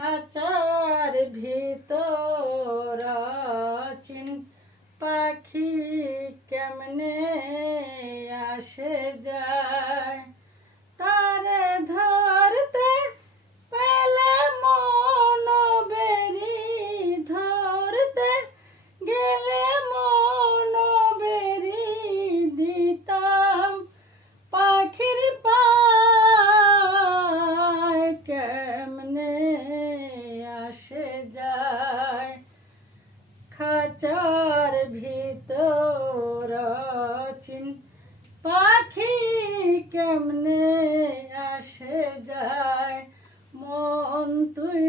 আচার ভিতর চিন পাখি কেমনে আসে যায় তারে ধরতে পেলে মন বেরি ধরতে গেলে মন বেরি দিতাম পাখির পায় কেমনে আসে যায় খাঁচার ভিতর চিন পাখি কেমনে আসে যায় মন তুই